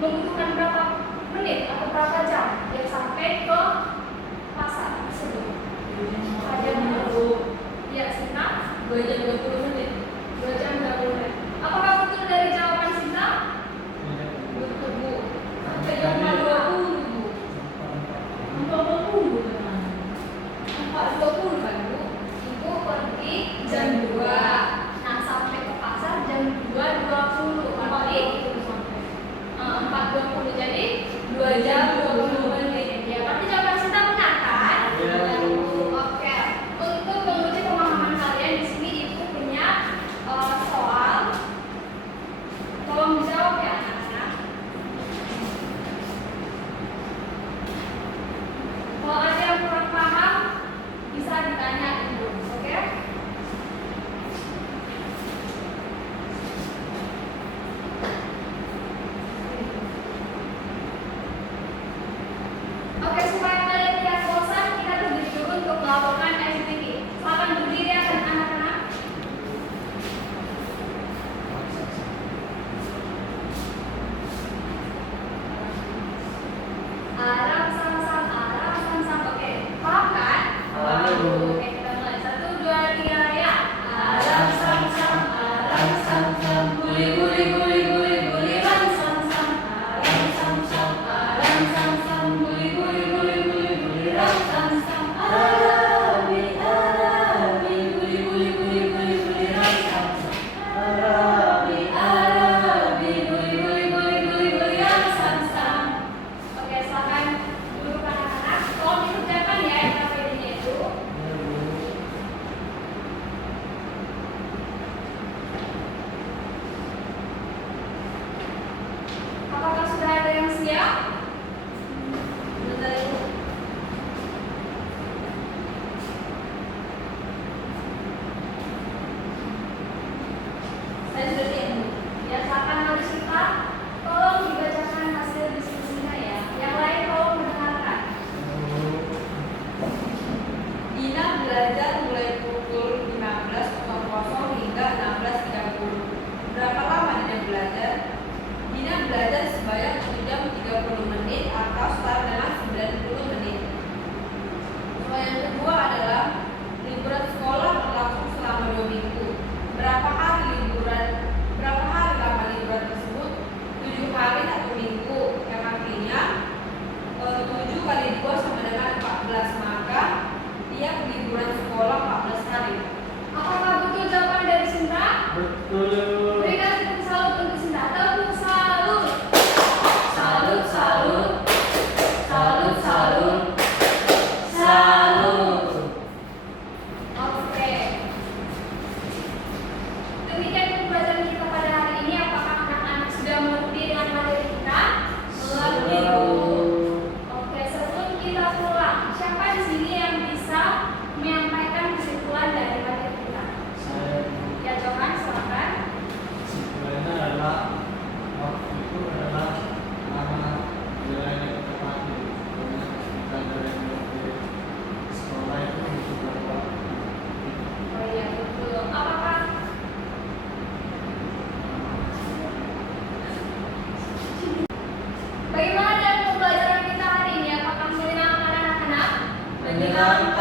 membutuhkan berapa menit atau berapa jam dia sampai ke pasar tersebut? Ada ya sekitar 2 jam 20 menit. 2 jam 20 menit. Apakah betul dari jawaban Sinta? Betul, Bu. Sampai jam 4.20, Bu. 4.20 teman. 4.20 kan, Bu? Ibu pergi jam 2. Nah, sampai ke pasar jam 2.20. Berarti 4.20 jadi 2 jam 20 menit. Ya, berarti jawaban Sinta benar kan? Ya, Bu. Oke. Untuk menguji pemahaman kalian di sini Ibu punya soal. Tolong dijawab ya anak-anak. Kalau ada yang kurang paham bisa ditanya Ibu, oke? Oke, supaya kalian tidak bosan, kita berdiri dulu untuk melakukan activity. Silakan berdiri ya anak-anak. Aram sam sam. Oke, paham kan? Paham, Bu. Oke, kita mulai. 1, 2, 3 ya. Aram sam sam. Guli guli guli guli guli ram sam sam. Aram sam sam. Guli guli guli guli guli ram sam sam. Arabi guli guli guli guli guli ram sam sam. Arabi guli guli guli guli guli ram sam sam. Oke, silakan duduk anak-anak. Tolong dikerjakan ya yang KPD-nya itu. Apakah sudah ada yang siap? Bentar, Ibu. Saya sudah siap, Bu. Ya, silakan harus kita. Tolong dibacakan hasil diskusinya ya. Yang lain tolong mendengarkan. Dina belajar mulai pukul 15.00 hingga 16.30. Berapa lama Dina belajar? Dina belajar sebanyak 1 jam 30 menit atau setara dengan 90 menit. Soal yang kedua adalah liburan sekolah berlangsung selama 2 minggu. Berapa hari lama liburan tersebut? 7 hari 1 minggu. Yang artinya 7 kali 2 sama dengan 14, maka dia liburan sekolah 14 hari. Apakah betul jawaban dari Sinta? Betul. Berikan tepuk salut untuk Sinta. Tepuk salut. Salut. Oke. Demikian pembelajaran kita pada hari ini. Apakah anak-anak sudah mengerti dengan materi kita? Mengerti, Bu. Oke, sebelum kita pulang, siapa di sini yang bisa menyampaikan kesimpulan dari materi kita? Saya Ya, Johan, silakan. kesimpulannya adalah waktu itu adalah anak nilainya kita pakai. Karena kita dari sekolah itu butuh berapa? Oh iya, betul. Apakah bagaimana dengan pembelajaran kita hari ini? Apakah menyenangkan anak-anak? Menyenangkan.